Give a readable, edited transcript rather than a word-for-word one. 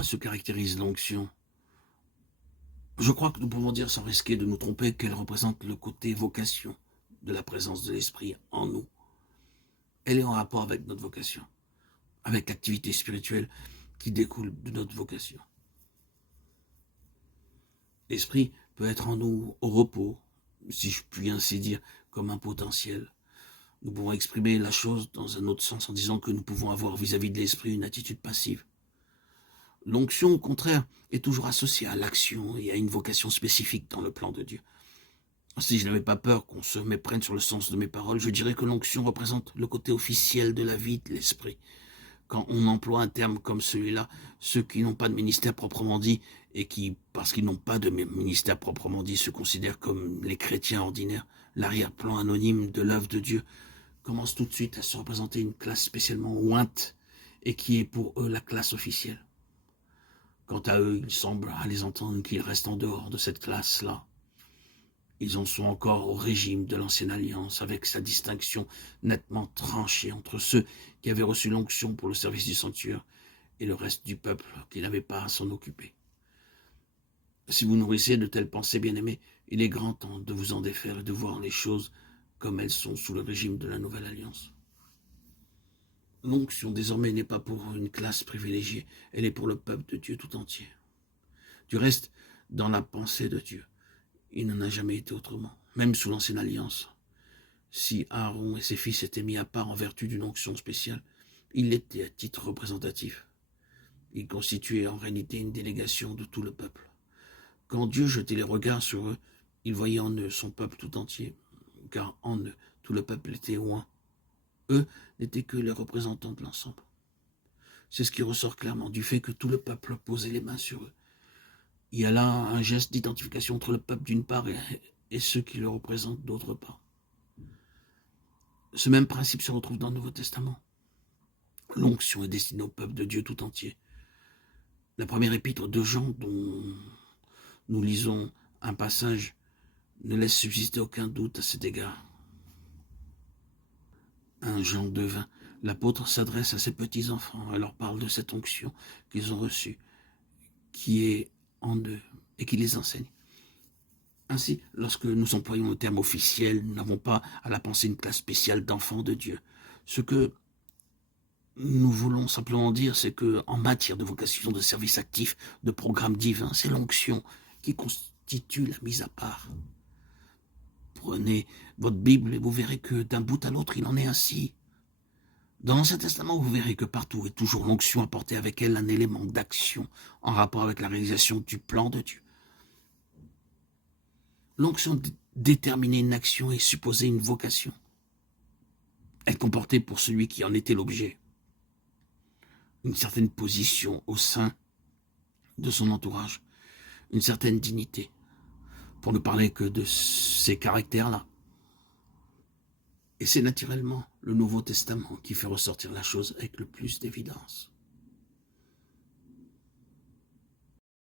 quoi se caractérise l'onction? Je crois que nous pouvons dire sans risquer de nous tromper qu'elle représente le côté vocation de la présence de l'Esprit en nous. Elle est en rapport avec notre vocation, avec l'activité spirituelle qui découle de notre vocation. L'Esprit peut être en nous au repos, si je puis ainsi dire, comme un potentiel. Nous pouvons exprimer la chose dans un autre sens en disant que nous pouvons avoir vis-à-vis de l'Esprit une attitude passive. L'onction, au contraire, est toujours associée à l'action et à une vocation spécifique dans le plan de Dieu. Si je n'avais pas peur qu'on se méprenne sur le sens de mes paroles, je dirais que l'onction représente le côté officiel de la vie de l'Esprit. Quand on emploie un terme comme celui-là, ceux qui n'ont pas de ministère proprement dit et qui, parce qu'ils n'ont pas de ministère proprement dit, se considèrent comme les chrétiens ordinaires, l'arrière-plan anonyme de l'œuvre de Dieu, commencent tout de suite à se représenter une classe spécialement ointe et qui est pour eux la classe officielle. Quant à eux, il semble à les entendre qu'ils restent en dehors de cette classe-là. Ils en sont encore au régime de l'ancienne alliance, avec sa distinction nettement tranchée entre ceux qui avaient reçu l'onction pour le service du sanctuaire et le reste du peuple qui n'avait pas à s'en occuper. Si vous nourrissez de telles pensées, bien-aimés, il est grand temps de vous en défaire et de voir les choses comme elles sont sous le régime de la nouvelle alliance. L'onction désormais n'est pas pour une classe privilégiée, elle est pour le peuple de Dieu tout entier. Du reste, dans la pensée de Dieu, il n'en a jamais été autrement, même sous l'ancienne alliance. Si Aaron et ses fils étaient mis à part en vertu d'une onction spéciale, il l'était à titre représentatif. Il constituait en réalité une délégation de tout le peuple. Quand Dieu jetait les regards sur eux, il voyait en eux son peuple tout entier, car en eux, tout le peuple était oint. Eux n'étaient que les représentants de l'ensemble. C'est ce qui ressort clairement du fait que tout le peuple posait les mains sur eux. Il y a là un geste d'identification entre le peuple d'une part et ceux qui le représentent d'autre part. Ce même principe se retrouve dans le Nouveau Testament. L'onction est destinée au peuple de Dieu tout entier. La première épître de Jean, dont nous lisons un passage, ne laisse subsister aucun doute à cet égard. 1 Jean 2,20, l'apôtre s'adresse à ses petits-enfants et leur parle de cette onction qu'ils ont reçue, qui est en eux et qui les enseigne. Ainsi, lorsque nous employons le terme officiel, nous n'avons pas à la penser une classe spéciale d'enfants de Dieu. Ce que nous voulons simplement dire, c'est que en matière de vocation, de service actif, de programme divin, c'est l'onction qui constitue la mise à part. Prenez votre Bible et vous verrez que d'un bout à l'autre, il en est ainsi. Dans l'Ancien Testament, vous verrez que partout est toujours l'onction apportée avec elle un élément d'action en rapport avec la réalisation du plan de Dieu. L'onction déterminait une action et supposait une vocation. Elle comportait pour celui qui en était l'objet une certaine position au sein de son entourage, une certaine dignité, pour ne parler que de ces caractères-là. Et c'est naturellement le Nouveau Testament qui fait ressortir la chose avec le plus d'évidence.